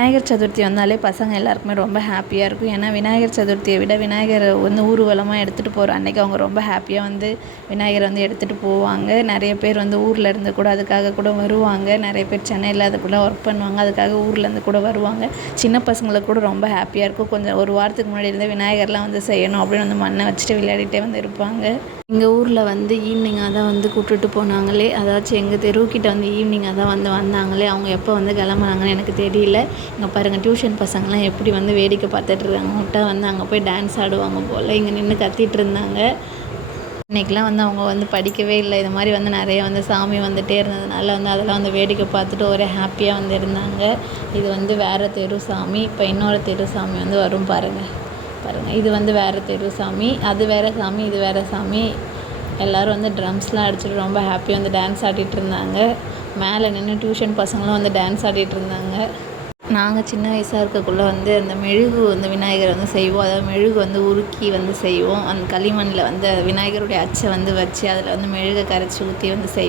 விநாயகர் சதுர்த்தி வந்தாலே பசங்க எல்லாருக்குமே ரொம்ப ஹாப்பியாக இருக்கும். ஏன்னா விநாயகர் சதுர்த்தியை விட விநாயகரை வந்து ஊர்வலமாக எடுத்துகிட்டு போகிற அன்றைக்கி அவங்க ரொம்ப ஹாப்பியாக வந்து விநாயகரை வந்து எடுத்துகிட்டு போவாங்க. நிறைய பேர் வந்து ஊரில் இருந்து கூட அதுக்காக கூட வருவாங்க. நிறைய பேர் சென்னையில் அதுக்குள்ளே ஒர்க் பண்ணுவாங்க. அதுக்காக ஊர்லேருந்து கூட வருவாங்க. சின்ன பசங்களுக்கு கூட ரொம்ப ஹாப்பியாக இருக்கும். கொஞ்சம் ஒரு வாரத்துக்கு முன்னாடி இருந்தே விநாயகர்லாம் வந்து செய்யணும் அப்படின்னு வந்து மண்ணை வச்சுட்டு விளையாடிட்டே வந்து இருப்பாங்க. எங்கள் ஊரில் வந்து ஈவினிங்காக தான் வந்து கூப்பிட்டுட்டு போனாங்களே, அதாச்சும் எங்கள் தெருவுக்கிட்ட வந்து ஈவினிங்காக தான் வந்து வந்தாங்களே. அவங்க எப்போ வந்து கிளம்புனாங்கன்னு எனக்கு தெரியல. இங்கே பாருங்கள், டியூஷன் பசங்களாம் எப்படி வந்து வேடிக்கை பார்த்துட்ருக்காங்க. முட்டை வந்து அங்கே போய் டான்ஸ் ஆடுவாங்க போல். இங்கே நின்று கத்திட்டு இருந்தாங்க. இன்றைக்கெலாம் வந்து அவங்க வந்து படிக்கவே இல்லை. இது மாதிரி வந்து நிறைய வந்து சாமி வந்துகிட்டே இருந்ததுனால வந்து அதெல்லாம் வந்து வேடிக்கை பார்த்துட்டு ஒரே ஹாப்பியாக வந்து இருந்தாங்க. இது வந்து வேறு தெரு சாமி. இப்போ இன்னொரு தெரு சாமி வந்து வரும் பாருங்கள். இது வந்து வேறு தெரு சாமி. அது வேறு சாமி, இது வேறு சாமி. எல்லோரும் வந்து ட்ரம்ஸ்லாம் அடிச்சுட்டு ரொம்ப ஹாப்பியாக வந்து டான்ஸ் ஆடிட்டு இருந்தாங்க. மேலே நின்று டியூஷன் பசங்களும் வந்து டான்ஸ் ஆடிட்டு இருந்தாங்க. நாங்கள் சின்ன வயசாக இருக்கக்குள்ளே வந்து அந்த மெழுகு வந்து விநாயகரை வந்து செய்வோம். அதாவது மெழுகு வந்து உருக்கி வந்து செய்வோம். அந்த களிமண்ணில் வந்து விநாயகருடைய அச்சை வந்து வச்சு அதில் வந்து மெழுகை கரைச்சி ஊற்றி வந்து செய்வோம்.